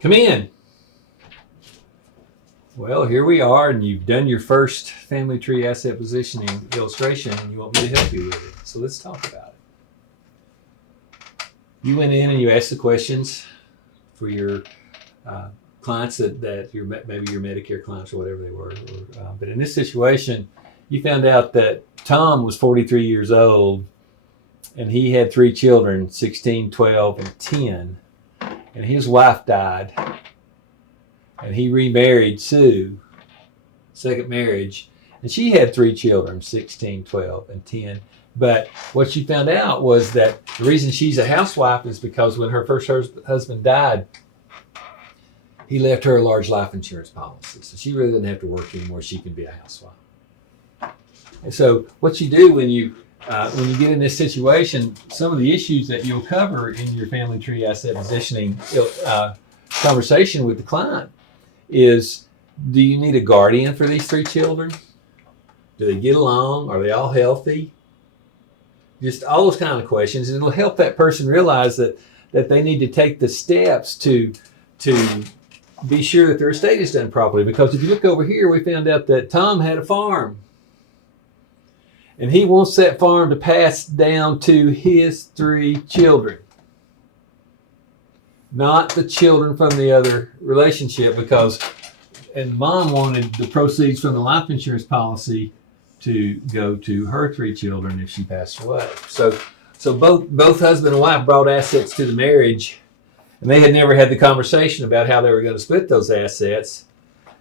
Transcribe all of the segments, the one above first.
Come in. Well, here we are, and you've done your first family tree asset positioning illustration, and you want me to help you with it. So let's talk about it. You went in and you asked the questions for your clients that maybe your Medicare clients or whatever they were. But in this situation, you found out that Tom was 43 years old, and he had 3 children, 16, 12, and 10. And his wife died, and he remarried Sue, second marriage, and she had 3 children, 16, 12, and 10. But what she found out was that the reason she's a housewife is because when her first husband died, he left her a large life insurance policy. So she really doesn't have to work anymore. She can be a housewife. And so what you do when you get in this situation, some of the issues that you'll cover in your family tree asset positioning conversation with the client is, do you need a guardian for these 3 children? Do they get along? Are they all healthy? Just all those kind of questions. And it'll help that person realize that they need to take the steps to be sure that their estate is done properly. Because if you look over here, we found out that Tom had a farm. And he wants that farm to pass down to his 3 children, not the children from the other relationship, and mom wanted the proceeds from the life insurance policy to go to her 3 children if she passed away. So both husband and wife brought assets to the marriage, and they had never had the conversation about how they were going to split those assets.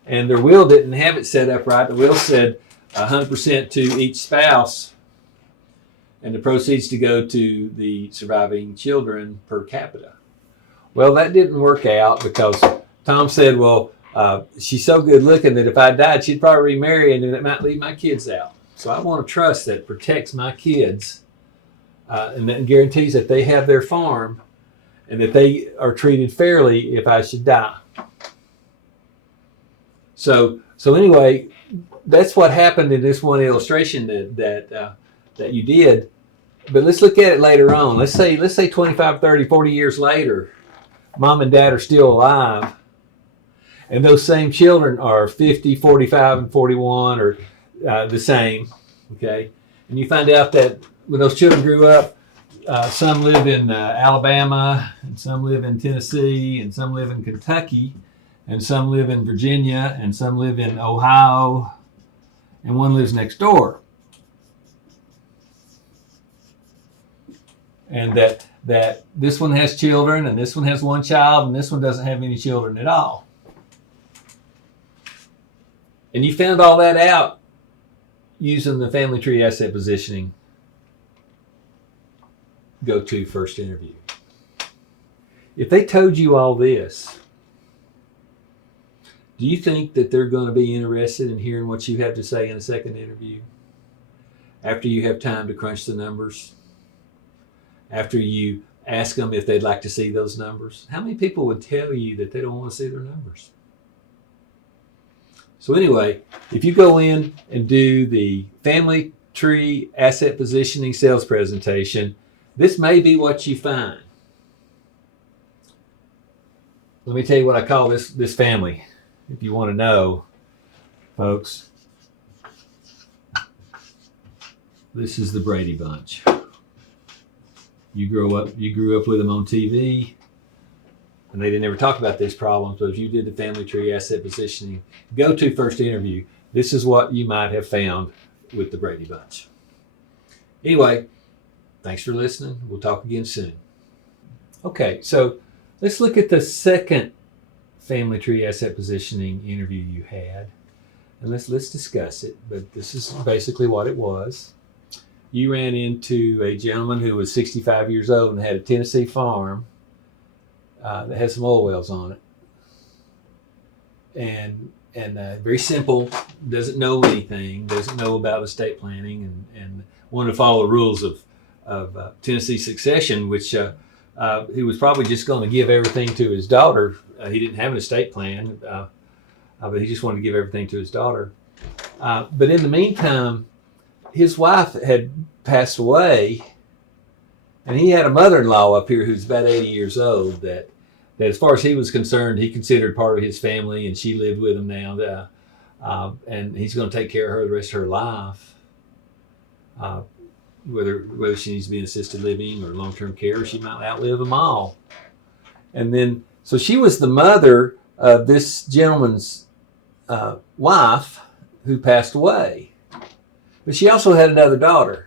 And their will didn't have it set up right. The will said 100% to each spouse, and the proceeds to go to the surviving children per capita. Well, that didn't work out because Tom said, well, she's so good looking that if I died, she'd probably remarry, and then it might leave my kids out. So I want a trust that protects my kids and that guarantees that they have their farm and that they are treated fairly if I should die. So anyway, that's what happened in this one illustration that you did. But let's look at it later on. Let's say 25, 30, 40 years later, mom and dad are still alive, and those same children are 50, 45, and 41, or the same, okay? And you find out that when those children grew up, some live in Alabama, and some live in Tennessee, and some live in Kentucky, and some live in Virginia, and some live in Ohio, and one lives next door. And that this one has children, and this one has 1 child, and this one doesn't have any children at all. And you found all that out using the family tree asset positioning go-to first interview. If they told you all this, do you think that they're going to be interested in hearing what you have to say in a second interview? After you have time to crunch the numbers? After you ask them if they'd like to see those numbers? How many people would tell you that they don't want to see their numbers? So anyway, if you go in and do the family tree asset positioning sales presentation, this may be what you find. Let me tell you what I call this family. If you want to know, folks, this is the Brady bunch. You grew up with them on TV, and they didn't ever talk about these problems. But if you did the family tree asset positioning go-to first interview, this is what you might have found with the Brady bunch. Anyway, thanks for listening. We'll talk again soon. Okay, so let's look at the second family tree asset positioning interview you had, and let's discuss it. But this is basically what it was. You ran into a gentleman who was 65 years old and had a Tennessee farm that had some oil wells on it, and very simple. Doesn't know anything. Doesn't know about estate planning, and wanted to follow the rules of Tennessee succession, which he was probably just going to give everything to his daughter. He didn't have an estate plan, but he just wanted to give everything to his daughter. But in the meantime, his wife had passed away, and he had a mother-in-law up here who's about 80 years old that that as far as he was concerned, he considered part of his family, and she lived with him now. And he's going to take care of her the rest of her life. Whether she needs to be in assisted living or long-term care, she might outlive them all. And then, so she was the mother of this gentleman's wife who passed away. But she also had another daughter.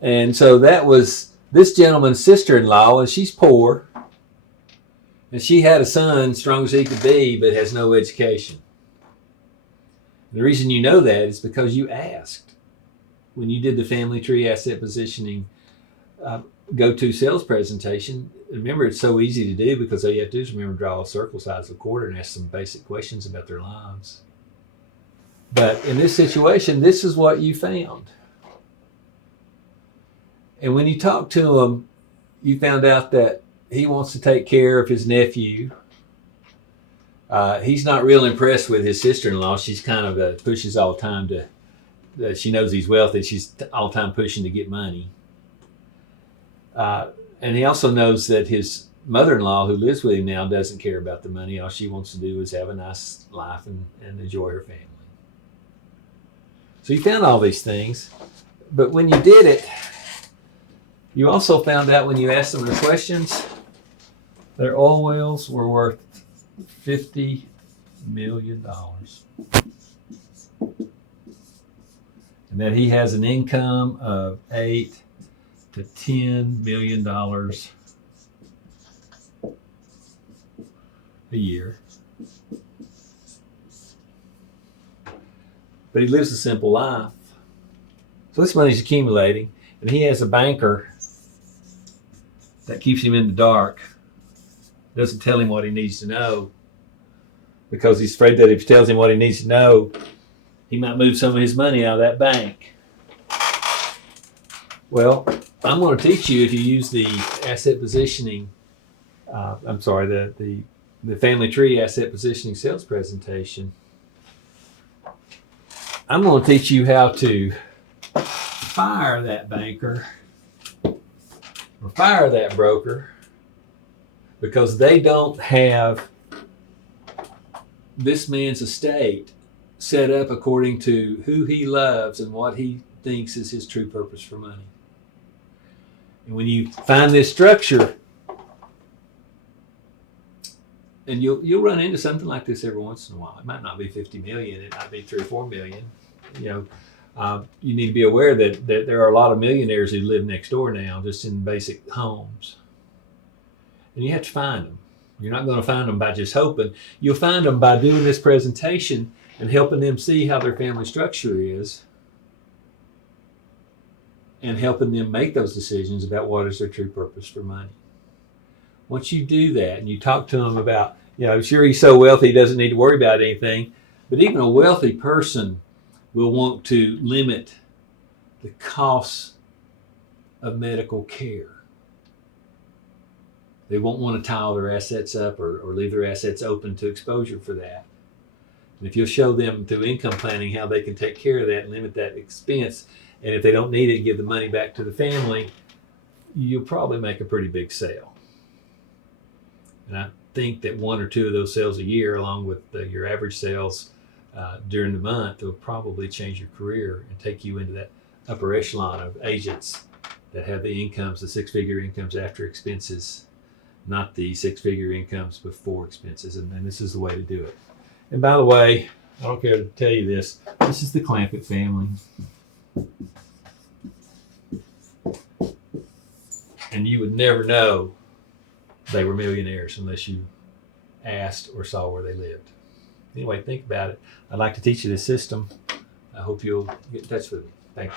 And so that was this gentleman's sister-in-law, and she's poor. And she had a son, strong as he could be, but has no education. The reason you know that is because you asked. When you did the family tree asset positioning go-to sales presentation, remember, it's so easy to do because all you have to do is remember to draw a circle size of a quarter and ask some basic questions about their lives. But in this situation, this is what you found. And when you talked to him, you found out that he wants to take care of his nephew. He's not real impressed with his sister-in-law. She's kind of pushes all the time she knows he's wealthy. She's all the time pushing to get money. And he also knows that his mother-in-law, who lives with him now, doesn't care about the money. All she wants to do is have a nice life and enjoy her family. So you found all these things. But when you did it, you also found out when you asked them the questions, their oil wells were worth $50 million. And that he has an income of $8 to $10 million a year. But he lives a simple life. So this money's accumulating, and he has a banker that keeps him in the dark, doesn't tell him what he needs to know, because he's afraid that if he tells him what he needs to know, he might move some of his money out of that bank. Well, I'm going to teach you, if you use the asset positioning, the family tree asset positioning sales presentation, I'm going to teach you how to fire that banker or fire that broker, because they don't have this man's estate set up according to who he loves and what he thinks is his true purpose for money. And when you find this structure, and you'll run into something like this every once in a while. It might not be 50 million, it might be 3 or 4 million. You need to be aware that there are a lot of millionaires who live next door now, just in basic homes. And you have to find them. You're not going to find them by just hoping. You'll find them by doing this presentation and helping them see how their family structure is, and helping them make those decisions about what is their true purpose for money. Once you do that and you talk to them about, sure, he's so wealthy he doesn't need to worry about anything, but even a wealthy person will want to limit the costs of medical care. They won't want to tie all their assets up or leave their assets open to exposure for that. And if you'll show them through income planning how they can take care of that and limit that expense, and if they don't need it, give the money back to the family, you'll probably make a pretty big sale. And I think that 1 or 2 of those sales a year, along with your average sales during the month, will probably change your career and take you into that upper echelon of agents that have the incomes, the 6-figure incomes after expenses, not the 6-figure incomes before expenses. And this is the way to do it. And by the way, I don't care to tell you this is the Clampet family. And you would never know they were millionaires unless you asked or saw where they lived. Anyway, think about it. I'd like to teach you this system. I hope you'll get in touch with me. Thank you.